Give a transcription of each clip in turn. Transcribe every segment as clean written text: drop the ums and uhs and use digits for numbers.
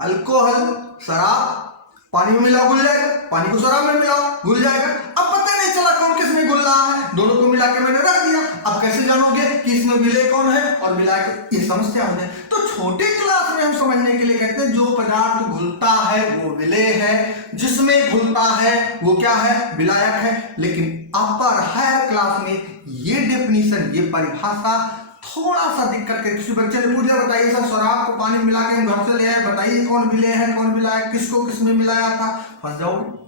Alcohol शराब पानी में मिला घुल जाएगा, पानी को शराब में मिलाओ घुल जाएगा। अब पता नहीं चला कौन किस में घुल रहा है, दोनों को मिला के मैंने रख दिया। अब कैसे जानोगे कि इसमें विलेय कौन है और मिलाए? ये समस्या हो जाए। तो छोटे क्लास में हम समझने के लिए कहते हैं जो पदार्थ घुलता है वो विलेय है, जिसमें घुलता है वो क्या है? विलायक है। लेकिन अपर हायर क्लास में ये डेफिनेशन, ये परिभाषा थोड़ा सा दिक्कत है। किसी बच्चे ने पूछा बताइए सर शराब को पानी मिला के हम घर से ले आए, बताइए कौन विलेय है कौन विलायक, किसको किस में मिलाया था? फंस जाओगे।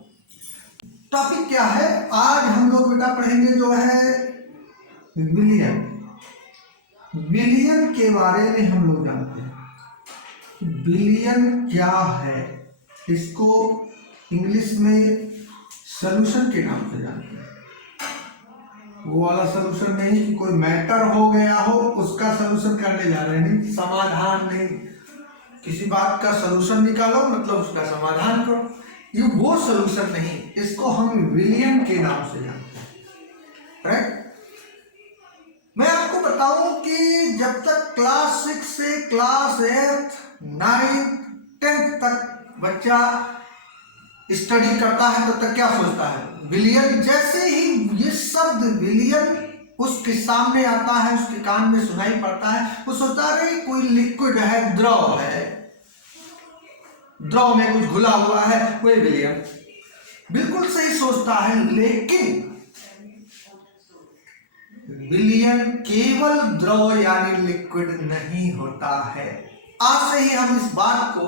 टॉपिक क्या है आज हम लोग बेटा पढ़ेंगे जो है विलियन। विलियन के बारे में हम लोग जानते हैं विलियन क्या है। इसको इंग्लिश में सॉल्यूशन के नाम से जानते हैं। वो वाला सॉल्यूशन नहीं कि कोई मैटर हो गया हो उसका सॉल्यूशन करने जा रहे हैं, नहीं, समाधान नहीं। किसी बात का सॉल्यूशन निकालो मतलब उसका समाधान करो, ये वो सॉल्यूशन नहीं। इसको हम विलियन के नाम से जानते हैं। राइट। मैं आपको बताऊं कि जब तक क्लास 6 से क्लास 8, 9, 10 तक बच्चा स्टडी करता है तब तक क्या सोचता है? विलियन। जैसे ही ये शब्द विलियन उसके सामने आता है, उसके कान में सुनाई पड़ता है, वो सोचता है कोई लिक्विड है, द्रव है, द्रव में कुछ घुला हुआ है, वही विलियन। बिल्कुल सही सोचता है। लेकिन विलियन केवल द्रव यानी लिक्विड नहीं होता है। आज से ही हम इस बात को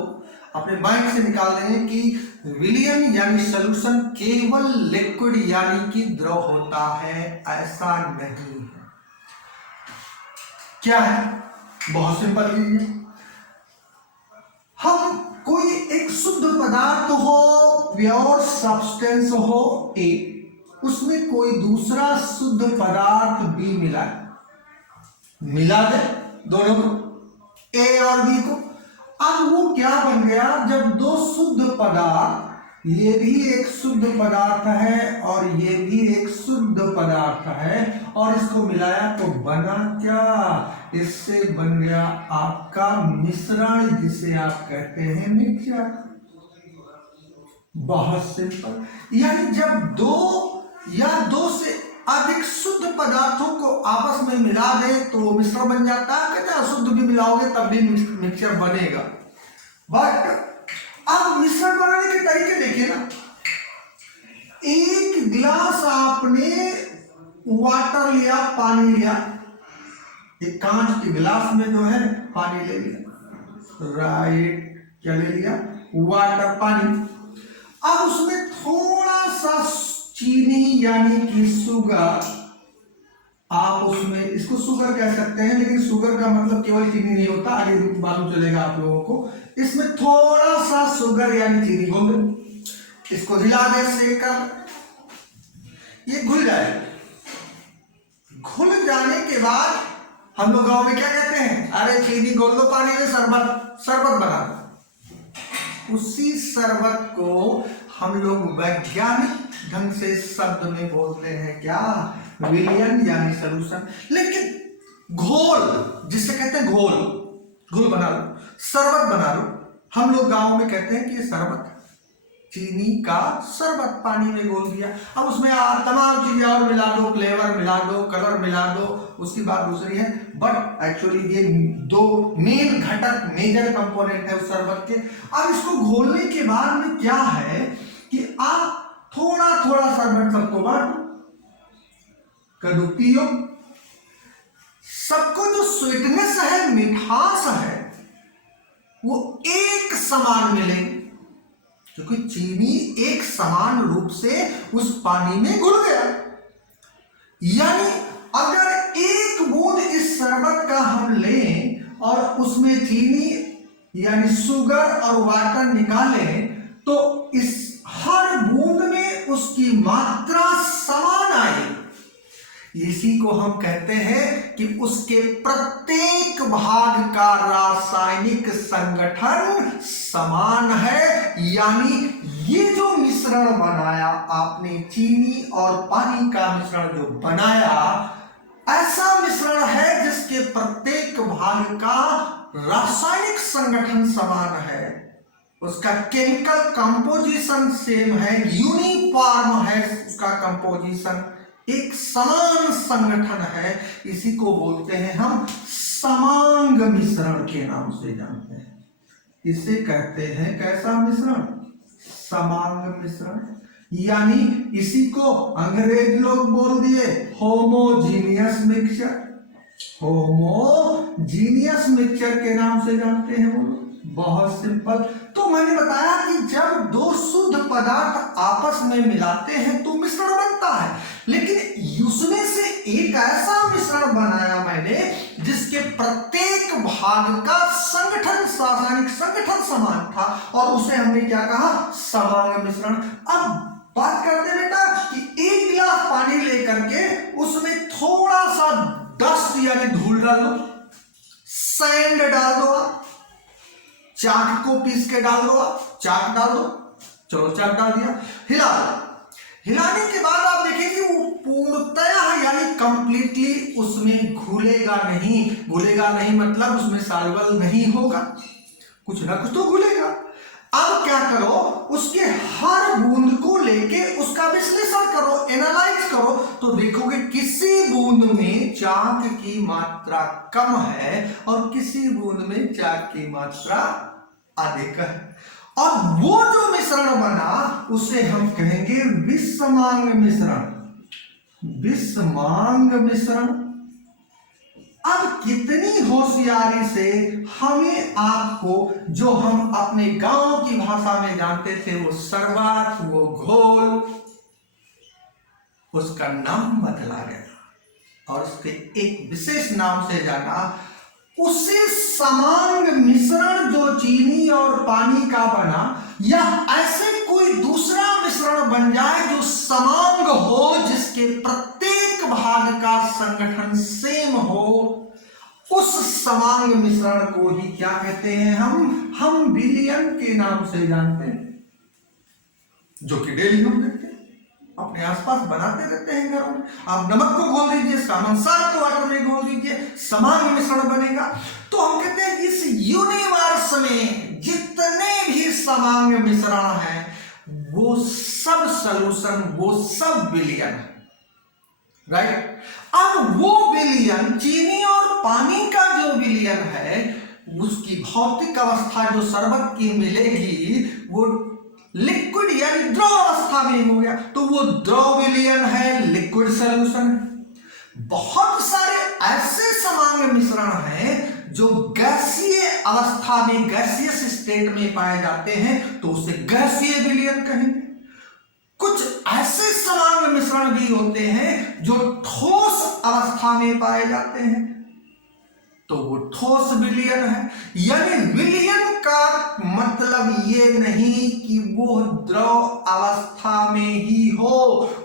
अपने माइंड से निकाल देंगे कि विलियन यानी सॉल्यूशन केवल लिक्विड यानी कि द्रव होता है, ऐसा नहीं है। क्या है? बहुत सिंपल लीजिए। हम कोई एक शुद्ध पदार्थ हो, प्योर सब्सटेंस हो ए, उसमें कोई दूसरा शुद्ध पदार्थ बी मिला दे दोनों को, ए और बी को। अब वो क्या बन गया? जब दो शुद्ध पदार्थ, ये भी एक शुद्ध पदार्थ है और ये भी एक शुद्ध पदार्थ है, और इसको मिलाया तो बना क्या? इससे बन गया आपका मिश्रण, जिसे आप कहते हैं मिक्सचर। बहुत सिंपल। यानी जब दो या दो से अधिक शुद्ध पदार्थों को आपस में मिला दे तो वो मिश्रण बन जाता है। कहते हैं अशुद्ध भी मिलाओगे तब भी मिक्सचर बनेगा। बट अब मिश्रण बनाने के तरीके देखिए ना। एक गिलास आपने वाटर लिया, पानी लिया, एक कांच के गिलास में जो है पानी ले लिया, राइट, क्या ले लिया? वाटर, पानी। अब उसमें थोड़ा सा चीनी यानी कि शुगर, आप उसमें इसको शुगर कह सकते हैं, लेकिन शुगर का मतलब केवल चीनी नहीं होता, आगे मालूम चलेगा आप लोगों को। इसमें थोड़ा सा शुगर यानी चीनी घोल दे, इसको हिला दे, सेकर, ये घुल जाए। घुल जाने के बाद हम लोग गांव में क्या कहते हैं? अरे चीनी घोल दो पानी में, शरबत बना दो। उसी शरबत को हम लोग वैज्ञानिक ढंग से शब्द में बोलते हैं क्या? विलियन यानी सॉल्यूशन। लेकिन घोल, जिसे कहते हैं घोल बना लो, शरबत बना लो, हम लोग गांव में कहते हैं कि ये शरबत, चीनी का शरबत पानी में घोल दिया। अब उसमें तमाम चीजें और मिला दो, फ्लेवर मिला दो, कलर मिला दो, उसकी बात दूसरी है। बट एक्चुअली ये दो मेन घटक, मेजर कंपोनेंट है उस शरबत के। अब इसको घोलने के बाद में क्या है कि आप थोड़ा थोड़ा शरबत सबको बांटो, कदू पियो। सबको जो स्वीटनेस है, मिठास है, वो एक समान मिलेगी, क्योंकि चीनी एक समान रूप से उस पानी में घुल गया। यानी अगर एक बूंद इस शरबत का हम लें और उसमें चीनी यानी शुगर और वाटर निकालें, तो इस हर बूंद में उसकी मात्रा समान आएगी। इसी को हम कहते हैं कि उसके प्रत्येक भाग का रासायनिक संगठन समान है। यानी ये जो मिश्रण बनाया आपने, चीनी और पानी का मिश्रण जो बनाया, ऐसा मिश्रण है जिसके प्रत्येक भाग का रासायनिक संगठन समान है। उसका केमिकल कंपोजिशन सेम है, यूनिफॉर्म है, उसका कंपोजिशन एक समान संगठन है, इसी को बोलते हैं हम समांग मिश्रण के नाम से जानते हैं। इसे कहते हैं कैसा मिश्रण? समांग मिश्रण। यानी इसी को अंग्रेज लोग बोल दिए होमोजीनियस मिक्सचर। होमोजीनियस मिक्सचर के नाम से जानते हैं वो लोग। बहुत सिंपल। तो मैंने बताया कि जब दो शुद्ध पदार्थ आपस में मिलाते हैं तो मिश्रण बनता है, लेकिन उसमें से एक ऐसा मिश्रण बनाया मैंने जिसके प्रत्येक भाग का संगठन, रासायनिक संगठन समान था, और उसे हमने क्या कहा? समांग मिश्रण। अब बात करते हैं बेटा कि एक गिलास पानी लेकर के उसमें थोड़ा सा डस्ट यानी धूल डालो, सैंड डाल दो, चाक को पीस के डाल दो, चाक डाल दो, चलो चाक डाल दिया, हिला दो। हिलाने के बाद आप देखेंगे वो पूर्णतया यानी कंप्लीटली उसमें घुलेगा नहीं। घुलेगा नहीं मतलब उसमें सॉल्युबल नहीं होगा, कुछ ना कुछ तो घुलेगा। अब क्या करो, उसके हर बूंद को लेके उसका विश्लेषण करो, एनालाइज करो, तो देखोगे किसी बूंद में चाक की मात्रा कम है और किसी बूंद में चाक की मात्रा अधिक है, और वो जो मिश्रण बना उसे हम कहेंगे विषमांग मिश्रण। विषमांग मिश्रण। अब कितनी होशियारी से हमें आपको जो हम अपने गांव की भाषा में जानते थे वो शरबत, वो घोल, उसका नाम बदला गया और उसके एक विशेष नाम से जाना। उसे समांग मिश्रण जो चीनी और पानी का बना, या ऐसे कोई दूसरा मिश्रण बन जाए जो समांग हो, जिसके प्रत्येक भाग का संगठन सेम हो, उस समांग मिश्रण को ही क्या कहते हैं? हम विलयन के नाम से जानते हैं, जो कि डेली हम देखते हैं, अपने आसपास बनाते रहते हैं घरों में। आप नमक को घोल दीजिए, सामान सार को वाटर में घोल दीजिए, समांग मिश्रण बनेगा। तो हम कहते हैं इस यूनिवर्स में जितने भी समांग मिश्रण हैं वो सब सॉल्यूशन, वो सब विलयन है, राइट? अब वो विलयन, चीनी और पानी का जो विलयन है, उसकी भौतिक अवस्था जो शरबत की मिलेगी वो लिक्विड यानी द्रव अवस्था में हो गया, तो वो द्रव विलयन है, लिक्विड सॉल्यूशन है। बहुत सारे ऐसे समांग मिश्रण हैं जो गैसीय अवस्था में, गैसियस स्टेट में पाए जाते हैं, तो उसे गैसीय विलयन कहेंगे। कुछ ऐसे समांग मिश्रण भी होते हैं जो ठोस अवस्था में पाए जाते हैं, तो वो ठोस विलयन है। यानी विलयन का मतलब ये नहीं कि वो द्रव अवस्था में ही हो,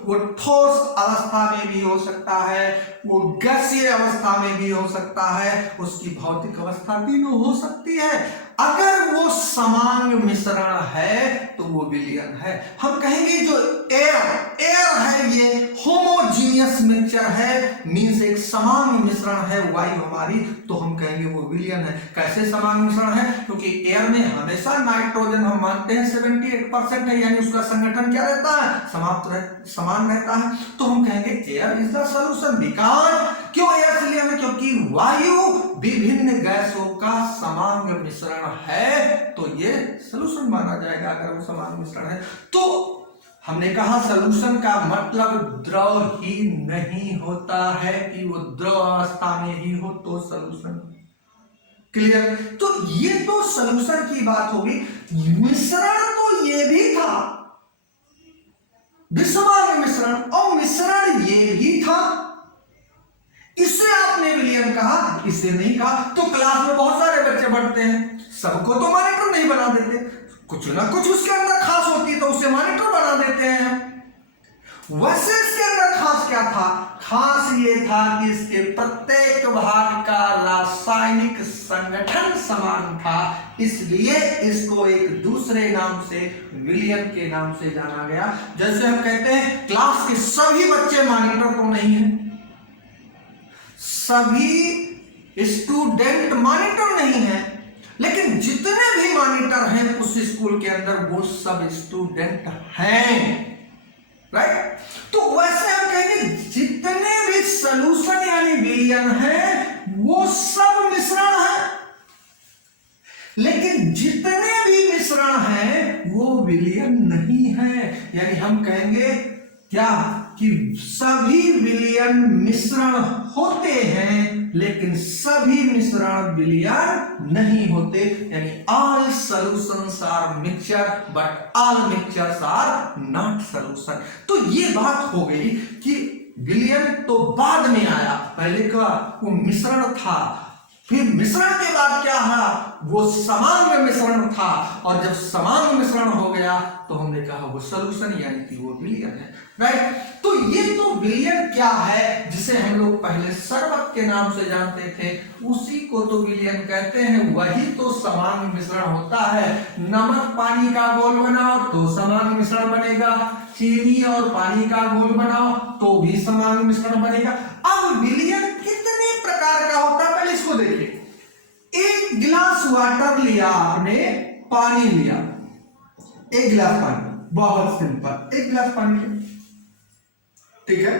वो ठोस अवस्था में भी हो सकता है, वो गैसीय अवस्था में भी हो सकता है, उसकी भौतिक अवस्था तीनों हो सकती है। अगर वो समांग मिश्रण है तो वो विलयन है। हम कहेंगे जो एयर है ये होमोजीनियस मिक्सचर है, मींस एक समांग मिश्रण है वायु हमारी, तो हम कहेंगे वो विलयन है। कैसे समांग मिश्रण है? क्योंकि एयर में हमेशा नाइट्रोजन हम मानते हैं 78% है, यानी उसका संगठन क्या रहता है? समान रहता है, तो हम कहेंगे air is the solution. Because क्यों एयर विलयन है? क्योंकि वायु विभिन्न गैसों का समांग मिश्रण है, तो ये सॉल्यूशन माना जाएगा अगर वो समांग मिश्रण है। तो हमने कहा सॉल्यूशन का मतलब द्रव ही नहीं होता है कि वो द्रव अवस्था में ही हो तो सॉल्यूशन। क्लियर? तो ये तो सॉल्यूशन की बात होगी। मिश्रण तो ये भी था, विषमांग मिश्रण, और मिश्रण ये भी था, इसे आपने विलयन कहा, इसे नहीं कहा। तो क्लास में बहुत सारे बच्चे पढ़ते हैं, सबको तो मॉनिटर नहीं बना देते, कुछ ना कुछ उसके अंदर खास होती है तो उसे मॉनिटर बना देते हैं। वैसे इसके अंदर खास क्या था? खास ये था कि इसके प्रत्येक भाग का रासायनिक संगठन समान था, इसलिए इसको एक दूसरे नाम से, विलयन के नाम से जाना गया। जैसे हम कहते हैं क्लास के सभी बच्चे मॉनिटर तो नहीं है, सभी स्टूडेंट मॉनिटर नहीं है, लेकिन जितने भी मॉनिटर हैं उस स्कूल के अंदर वो सब स्टूडेंट हैं, राइट। तो वैसे हम कहेंगे जितने भी सॉल्यूशन यानी विलयन हैं वो सब मिश्रण है, लेकिन जितने भी मिश्रण हैं वो विलयन नहीं है। यानी हम कहेंगे क्या कि सभी विलयन मिश्रण होते हैं लेकिन सभी मिश्रण विलयन नहीं होते। यानी all solutions are mixture but all mixtures are not solution. तो ये बात हो गई कि विलयन तो बाद में आया, पहले का वो मिश्रण था, फिर मिश्रण के बाद क्या है वो समांग मिश्रण था, और जब समांग मिश्रण हो गया तो हमने कहा वो सॉल्यूशन यानी कि वो विलयन है, राइट। तो ये तो विलयन क्या है जिसे हम लोग पहले शरबत के नाम से जानते थे, उसी को तो विलयन कहते हैं, वही तो समांग मिश्रण होता है। नमक पानी का घोल बनाओ तो समांग मिश्रण बनेगा, चीनी और पानी का घोल बनाओ तो भी समांग मिश्रण बनेगा। अब विलयन कितने प्रकार का होता है पहले इसको देखिए। एक गिलास वाटर लिया आपने, पानी लिया, एक गिलास पानी, बहुत सिंपल, एक गिलास पानी लिया, ठीक है।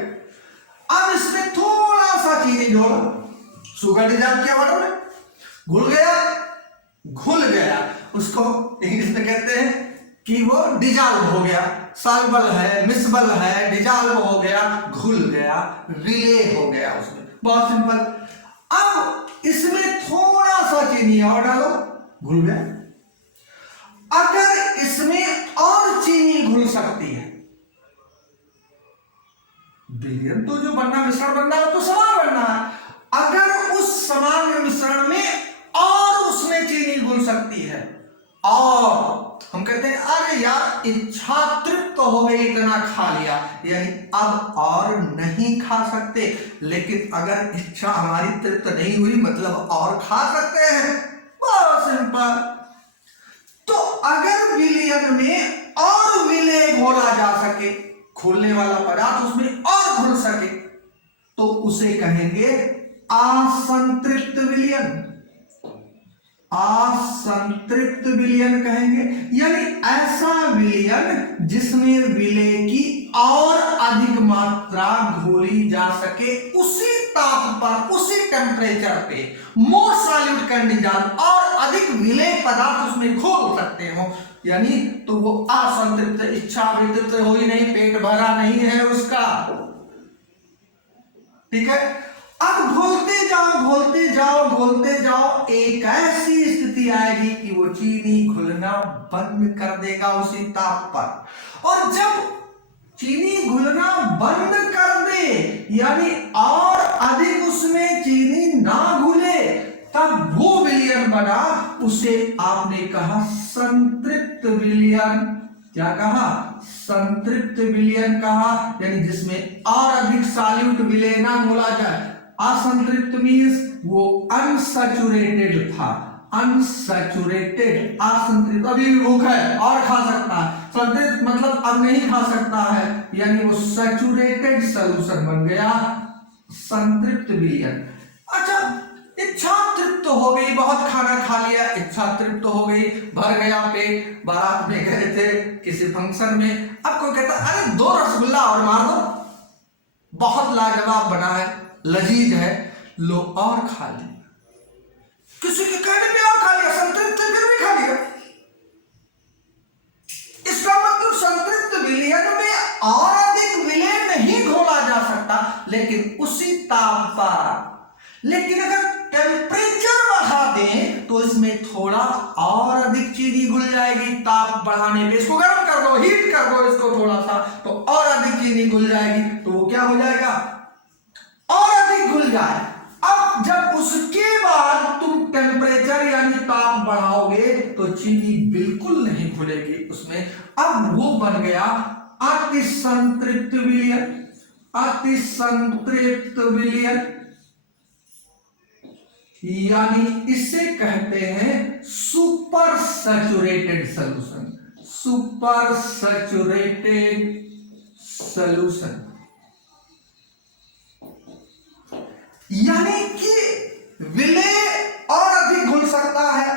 अब इसमें थोड़ा सा चीनी जोड़ा, शुगर डिजॉल्व किया वाटर में, घुल गया, उसको इंग्लिश में कहते हैं कि वो डिजॉल्व हो गया, सॉल्युबल है, मिसबल है, डिजॉल्व हो गया, घुल गया, रिले हो गया उसमें, बहुत सिंपल। अब इसमें थोड़ा सा चीनी और डालो, घुल गया। अगर इसमें और चीनी घुल सकती है, विलयन तो जो बनना मिश्रण बनना है तो समान बनना है, अगर उस समान मिश्रण में और उसमें चीनी घुल सकती है, और हम कहते हैं अरे यार इच्छा तृप्त तो हो गई, इतना खा लिया, यानी अब और नहीं खा सकते। लेकिन अगर इच्छा हमारी तृप्त नहीं हुई मतलब और खा सकते हैं, बहुत सिंपल। तो अगर विलयन में और विलय घोला जा सके, घोलने वाला पदार्थ उसमें और घुल सके, तो उसे कहेंगे असंतृप्त विलयन, असंतृप्त विलयन कहेंगे। यानी ऐसा विलयन जिसमें विलय की और अधिक मात्रा घोली जा सके उसी ताप पर, उसी टेम्परेचर पे, मोर सॉल्यूट कैंडिडाल और अधिक विलय पदार्थ उसमें घोल सकते हो, यानी तो वो असंतृप्त, इच्छा वितृप्त हुई नहीं, पेट भरा नहीं है उसका, ठीक है। अब घोलते जाओ घोलते जाओ घोलते जाओ, एक ऐसी स्थिति आएगी कि वो चीनी घुलना बंद कर देगा उसी ताप पर, और जब चीनी घुलना बंद कर दे यानी और अधिक उसमें चीनी ना घुले, तब वो विलयन बना, उसे आपने कहा संतृप्त विलयन। क्या कहा? संतृप्त विलयन कहा, यानी जिसमें और अधिक सॉल्यूट विलय ना घोला जाए। असंतृप्त मीन्स वो अनसैचुरेटेड था, अनसैचुरेटेड, असंतृप्त, अभी भी भूख है और खा सकता है, संतृप्त मतलब अब नहीं खा सकता है, यानी वो सैचुरेटेड सॉल्यूशन बन गया, संतृप्त विलयन। अच्छा, इच्छा तृप्त हो गई, बहुत खाना खा लिया, इच्छा तृप्त हो गई, भर गया पेट, बारात में गए थे किसी फंक्शन में, अब कोई कहता अरे 2 रसगुल्ला और मार दो, बहुत लाजवाब बना है, लजीज है, लो और खा लिया, किसी के कहने पे और खा लिया, संतृप्त फिर भी खा लिया। इसका मतलब संतृप्त विलयन में और अधिक विलय नहीं घोला जा सकता, लेकिन उसी ताप पर। लेकिन अगर टेम्परेचर बढ़ा दें तो इसमें थोड़ा और अधिक चीनी घुल जाएगी, ताप बढ़ाने पे, इसको गर्म कर दो, हीट कर दो इसको थोड़ा सा, तो और अधिक चीनी घुल जाएगी, तो वो क्या हो जाएगा, और अधिक घुल जाए। अब जब उसके बाद तुम टेम्परेचर यानी ताप बढ़ाओगे तो चीनी बिल्कुल नहीं घुलेगी उसमें, अब वो बन गया अति संतृप्त विलयन, अति संतृप्त विलयन, यानी इसे कहते हैं super saturated solution, super saturated solution, यानी कि विलय और अधिक घुल सकता है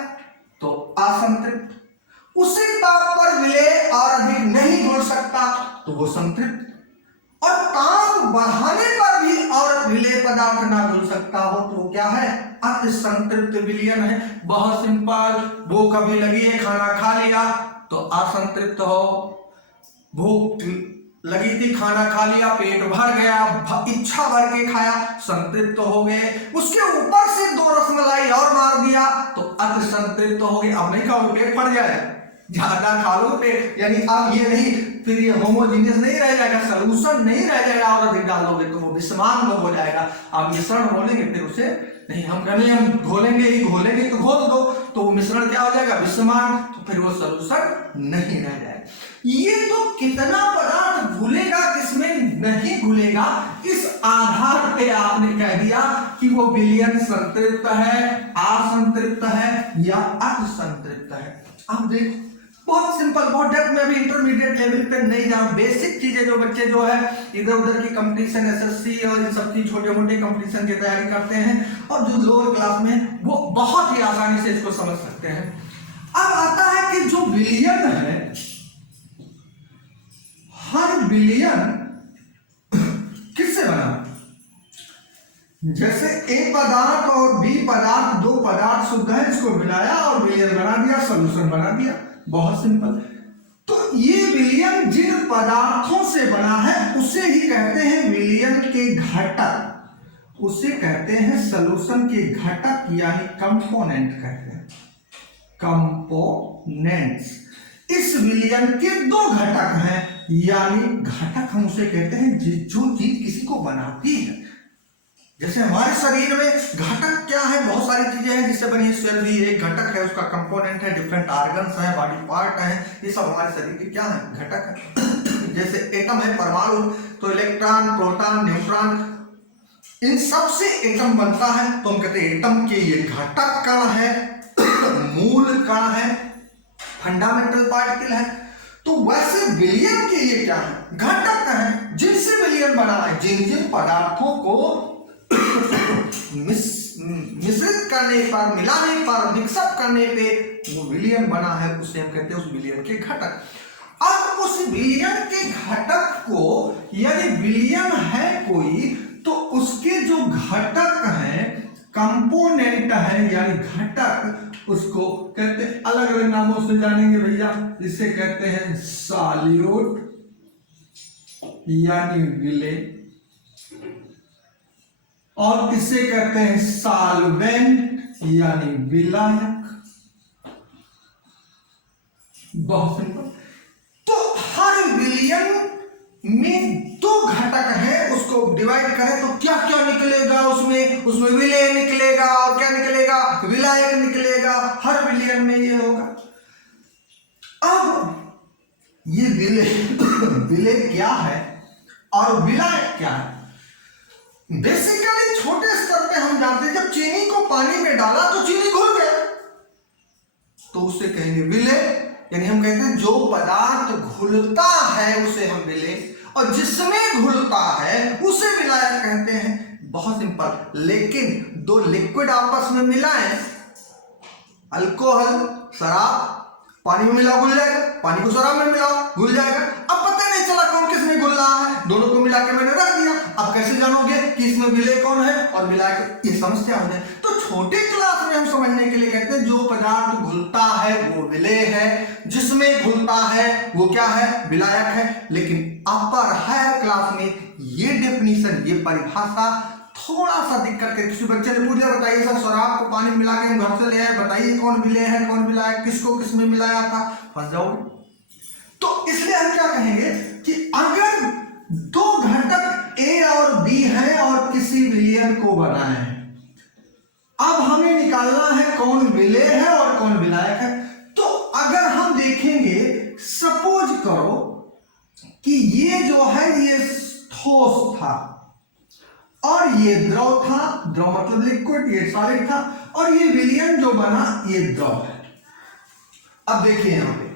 तो असंतृप्त, उसी ताप पर विलेय और अधिक नहीं घुल सकता तो वो संतृप्त, और ताप बढ़ाने पर भी और विलेय पदार्थ ना घुल सकता हो तो वो क्या है, अति संतृप्त विलयन है। बहुत सिंपल, भूख कभी लगी है, खाना खा लिया तो असंतृप्त हो, भूख लगी थी, खाना खा लिया, पेट भर गया, इच्छा भर के खाया, संतृप्त हो गए, उसके ऊपर से 2 रसमलाई और मार दिया तो अति संतृप्त हो गए। अब नहीं खाओगे, पेट फट जाए, ज्यादा खा लो पेट, यानी अब ये नहीं, फिर ये होमोजीनियस नहीं रह जाएगा, सॉल्यूशन नहीं रह जाएगा, और अधिक डालोगे तो वो विषमान हो जाएगा। आप मिश्रण बोलेंगे फिर उसे नहीं, हम कहने हम घोलेंगे ही घोलेंगे, तो घोल दो तो वो मिश्रण क्या हो जाएगा, विषमान, तो फिर वो सॉल्यूशन नहीं रह जाएगा। ये तो कितना पदार्थ घुलेगा किसमें नहीं घुलेगा, इस आधार पे आपने कह दिया कि वो विलयन संतृप्त है, असंतृप्त है या असंतृप्त है। आप देखो, बहुत सिंपल, बहुत डेप्थ में, अभी इंटरमीडिएट लेवल पे नहीं जा, बेसिक चीजें जो बच्चे जो है इधर उधर की कंपटीशन, एसएससी और इन सब की छोटे मोटे कंपटीशन की तैयारी करते हैं और जो लोअर क्लास में, वो बहुत ही आसानी से इसको समझ सकते हैं। अब आता है कि जो विलयन है, हर विलयन किससे बना, जैसे ए पदार्थ और बी पदार्थ, 2 पदार्थ शुद्ध है, इसको मिलाया और विलयन बना दिया, सॉल्यूशन बना दिया, बहुत सिंपल। तो ये विलयन जिन पदार्थों से बना है उसे ही कहते हैं विलयन के घटक, उसे कहते हैं सॉल्यूशन के घटक, यानी कंपोनेंट कहते हैं, कंपोनेंट्स। इस विलयन के 2 घटक हैं, यानी घटक हम उसे कहते हैं जो चीज किसी को बनाती है। जैसे हमारे शरीर में घटक क्या है, बहुत सारी चीजें हैं जिससे बनी, सेल भी एक घटक है, उसका कंपोनेंट है, डिफरेंट ऑर्गन्स हैं, बॉडी पार्ट हैं, ये सब हमारे शरीर के क्या है, घटक है। जैसे एटम है, परमाणु, तो इलेक्ट्रॉन, प्रोटॉन, न्यूट्रॉन, इन सब से एटम बनता है, तो हम कहते हैं एटम के ये घटक कण है, मूल कण है, फंडामेंटल पार्टिकल है। तो वैसे विलयन के ये क्या है, घटक है, जिनसे विलयन बना है, जिन जिन पदार्थों को मिश्रित करने पर, मिलाने पर, मिक्सअप करने पे वो विलयन बना है, उसे हम कहते हैं उस विलयन के घटक। अब उस विलयन के घटक को, यदि विलयन है कोई, तो उसके जो घटक हैं, कंपोनेंट है यानी घटक, उसको कहते हैं, अलग अलग नामों से जानेंगे भैया। इसे कहते हैं सॉल्यूट यानी विलेय, और इसे कहते हैं सॉल्वेंट यानी विलायक। बहुत सिंपल। तो हर विलयन में 2 घटक हैं, उसको डिवाइड करें तो क्या क्या निकलेगा, उसमें विलेय निकलेगा, और क्या निकलेगा, विलायक निकलेगा। हर विलयन में ये होगा। अब ये विलेय क्या है और विलायक क्या है, बेसिकली छोटे स्तर पे हम जानते हैं, जब चीनी को पानी में डाला तो चीनी घुल गया, तो उसे कहेंगे विलेय, यानी हम कहते हैं जो पदार्थ घुलता है उसे हम विलेय, और जिसमें घुलता है उसे विलायक कहते हैं। बहुत सिंपल। लेकिन 2 लिक्विड आपस में मिलाएं, अल्कोहल, शराब, पानी में मिलाओ घुल जाएगा, पानी को शराब में मिलाओ घुल जाएगा। अब पता नहीं चला कौन किस में घुल रहा है, दोनों को मिला के मैंने रख दिया। अब कैसे जानोगे कि इसमें विलेय कौन है और विलायक, ये समस्या हो जाए। तो छोटे क्लास में हम समझने के लिए कहते हैं जो पदार्थ घुलता है वो विलेय है, जिसमें घुलता है वो क्या है, विलायक है। लेकिन अपर हायर क्लास में ये डेफिनेशन, ये परिभाषा थोड़ा सा दिक्कत है। किसी बच्चे ने पूछा, बताइए सर शराब को पानी मिला के हम घर से ले आए, बताइए कौन विलेय है कौन विलायक, किसको किस में मिलाया था, फंस जाओगे। तो इसलिए हम क्या कहेंगे कि अगर 2 घटक ए और बी है और किसी विलयन को बनाए हैं, अब हमें निकालना है कौन विलेय है और कौन विलायक है। तो अगर हम देखेंगे, सपोज करो कि ये जो है ये ठोस था और ये द्रव था, द्रव मतलब लिक्विड, ये सॉलिड था, और ये विलयन जो बना ये द्रव है। अब देखिए यहां पे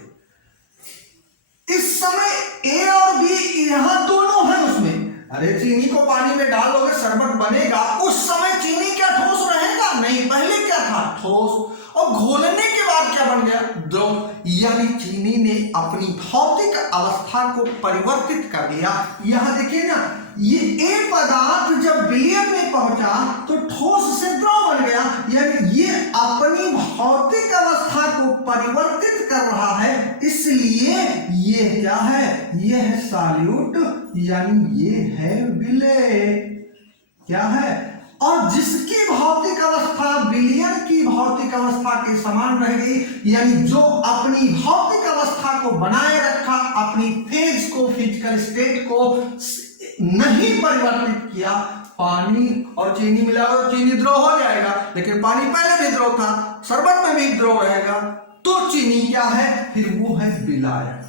इस समय ए और बी यहां दोनों है उसमें। अरे चीनी को पानी में डालोगे शरबत बनेगा, उस समय चीनी क्या ठोस रहेगा, नहीं, पहले क्या था? ठोस। और घोलने के बाद क्या बन गया? द्रव। यानी चीनी ने अपनी भौतिक अवस्था को परिवर्तित कर दिया। यहां देखिए ना, ये एक पदार्थ जब विलयन में पहुंचा तो ठोस से द्रव बन गया, यानी ये अपनी भौतिक अवस्था को परिवर्तित कर रहा है, इसलिए ये क्या है? ये है सॉल्यूट, यानी ये है विलेय। क्या है? और जिसकी भौतिक अवस्था विलयन की भौतिक अवस्था के समान रह गई, यानी जो अपनी भौतिक अवस्था को बनाए रखा, अपनी फेज को, फिजिकल स्टेट को नहीं परिवर्तित किया, पानी और चीनी मिला और चीनी द्रव हो जाएगा, लेकिन पानी पहले भी द्रव था, शरबत में भी द्रव रहेगा, तो चीनी क्या है? फिर वो है विलायक।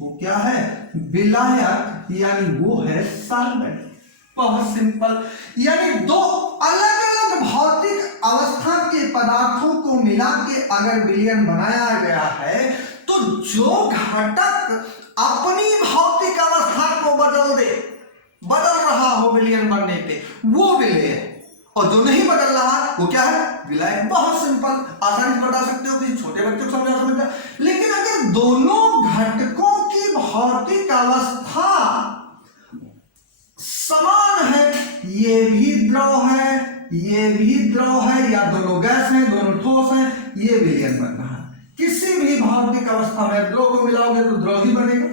वो क्या है? विलायक, यानी वो है सॉल्वेंट। बहुत सिंपल। यानी दो अलग अलग भौतिक अवस्था के पदार्थों को मिला के अगर विलयन बनाया गया है, तो जो घटक अपनी भौतिक अवस्था को बदल रहा हो विलयन बनने पे, वो विलेय है, और जो नहीं बदल रहा वो क्या है? विलायक। बहुत सिंपल, आसानी से बता सकते हो, किसी छोटे बच्चे को समझा। लेकिन अगर दोनों घटकों की भौतिक अवस्था समान है, ये भी द्रव है, ये भी द्रव है, या दोनों गैस हैं, दोनों ठोस हैं, ये विलयन बन रहा है। किसी भी भौतिक अवस्था में द्रव को मिलाओगे तो द्रव ही बनेगा।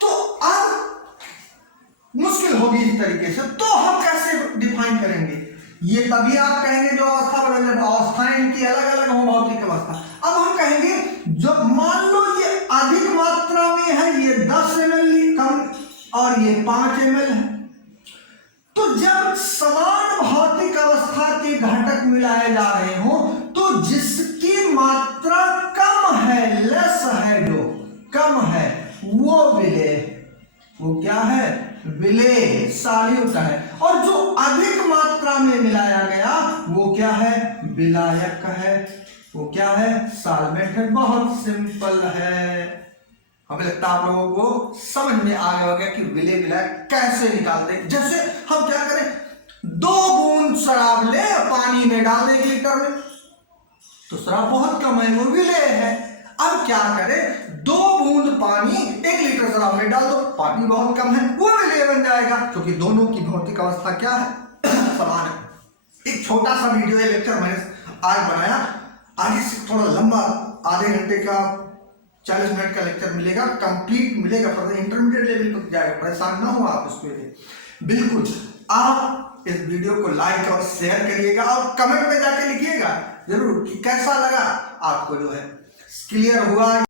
तो अब मुश्किल होगी इस तरीके से, तो हम कैसे डिफाइन करेंगे? ये तभी आप कहेंगे जो अवस्था बदल जाए, अवस्थाएं इनकी अलग अलग हो, भौतिक अवस्था। अब हम कहेंगे जो मान लो ये अधिक मात्रा में है, ये 10 ml कम और ये 5 ml है, तो जब समान भौतिक अवस्था के घटक मिलाए जा रहे हो, तो जिसकी मात्रा कम है, लेस है, जो कम है, वो विलेय। वो क्या है? विलेय, सॉल्यूट है। और जो अधिक मात्रा में मिलाया गया वो क्या है? विलायक है। वो क्या है? सॉल्वेंट है। बहुत सिंपल है। हमें लगता है आप लोगों को समझ में आ गया होगा कि विलेय विलायक कैसे निकालते हैं। जैसे हम क्या करें, 2 बूंद शराब ले पानी में डाल दें 1 लीटर में, तो शराब बहुत कम है, वो विलेय है। अब क्या करें, 2 बूंद पानी 1 लीटर शराब में डाल दो, पानी बहुत कम है, वो विलेय बन जाएगा, क्योंकि दोनों की भौतिक अवस्था क्या है? समान है। एक छोटा सा वीडियो लेक्चर मैंने आज बनाया, आगे से थोड़ा लंबा, आधे घंटे का 40 मिनट का लेक्चर मिलेगा, कंप्लीट मिलेगा, पर इंटरमीडिएट लेवल पर जाएगा, परेशान ना हो आप उसके लिए। बिल्कुल आप इस वीडियो को लाइक और शेयर करिएगा, और कमेंट में जाके लिखिएगा जरूर कि कैसा लगा आपको, जो है क्लियर हुआ।